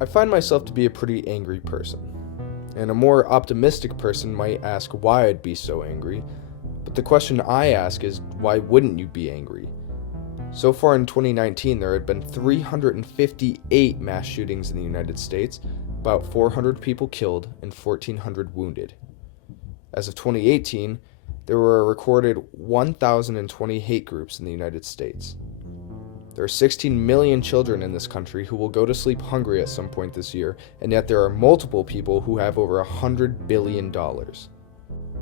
I find myself to be a pretty angry person, and a more optimistic person might ask why I'd be so angry, but the question I ask is, why wouldn't you be angry? So far in 2019, there had been 358 mass shootings in the United States, about 400 people killed and 1,400 wounded. As of 2018, there were a recorded 1,020 hate groups in the United States. There are 16 million children in this country who will go to sleep hungry at some point this year, and yet there are multiple people who have over $100 billion.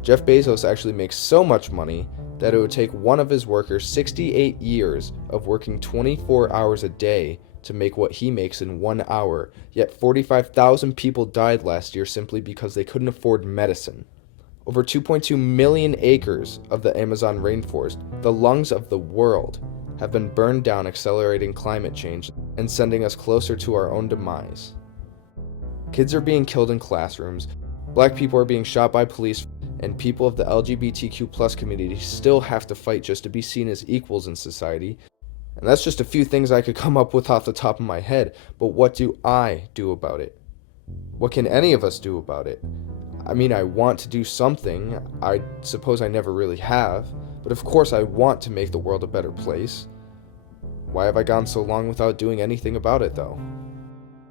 Jeff Bezos actually makes so much money that it would take one of his workers 68 years of working 24 hours a day to make what he makes in 1 hour, yet 45,000 people died last year simply because they couldn't afford medicine. Over 2.2 million acres of the Amazon rainforest, the lungs of the world, have been burned down, accelerating climate change and sending us closer to our own demise. Kids are being killed in classrooms, black people are being shot by police, and people of the LGBTQ+ community still have to fight just to be seen as equals in society. And that's just a few things I could come up with off the top of my head, but what do I do about it? What can any of us do about it? I mean, I want to do something. I suppose I never really have, but of course I want to make the world a better place. Why have I gone so long without doing anything about it, though?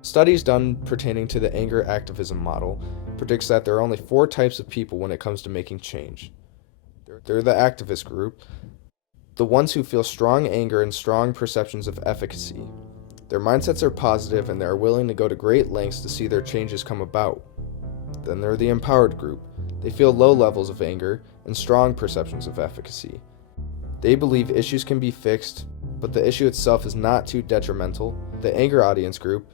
Studies done pertaining to the AnGeRy ActiViSM model predicts that there are only 4 types of people when it comes to making change. They're the activist group, the ones who feel strong anger and strong perceptions of efficacy. Their mindsets are positive and they are willing to go to great lengths to see their changes come about. Then there are the empowered group. They feel low levels of anger and strong perceptions of efficacy. They believe issues can be fixed, but the issue itself is not too detrimental. The anger audience group,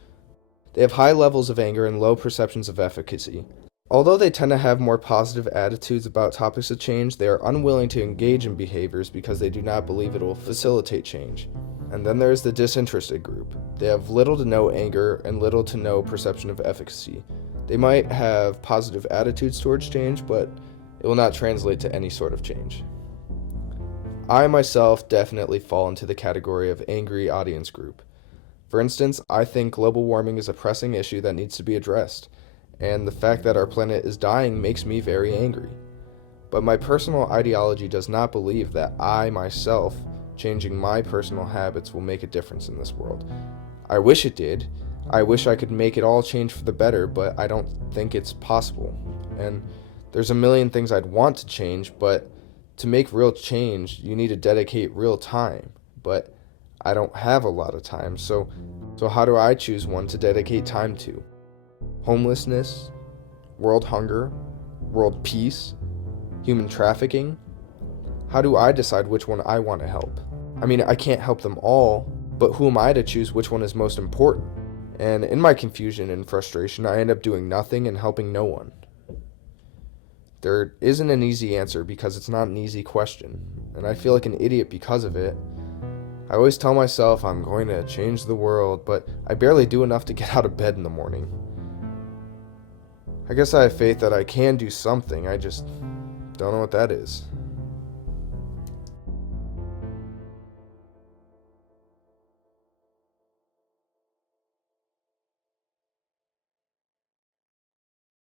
they have high levels of anger and low perceptions of efficacy. Although they tend to have more positive attitudes about topics of change, they are unwilling to engage in behaviors because they do not believe it will facilitate change. And then there is the disinterested group. They have little to no anger and little to no perception of efficacy. They might have positive attitudes towards change, but it will not translate to any sort of change. I myself definitely fall into the category of angry audience group. For instance, I think global warming is a pressing issue that needs to be addressed, and the fact that our planet is dying makes me very angry. But my personal ideology does not believe that I myself, changing my personal habits, will make a difference in this world. I wish it did. I wish I could make it all change for the better, but I don't think it's possible. And there's a million things I'd want to change, but to make real change, you need to dedicate real time. But I don't have a lot of time, so how do I choose one to dedicate time to? Homelessness, world hunger, world peace, human trafficking? How do I decide which one I want to help? I mean, I can't help them all, but who am I to choose which one is most important? And in my confusion and frustration, I end up doing nothing and helping no one. There isn't an easy answer because it's not an easy question, and I feel like an idiot because of it. I always tell myself I'm going to change the world, but I barely do enough to get out of bed in the morning. I guess I have faith that I can do something, I just don't know what that is.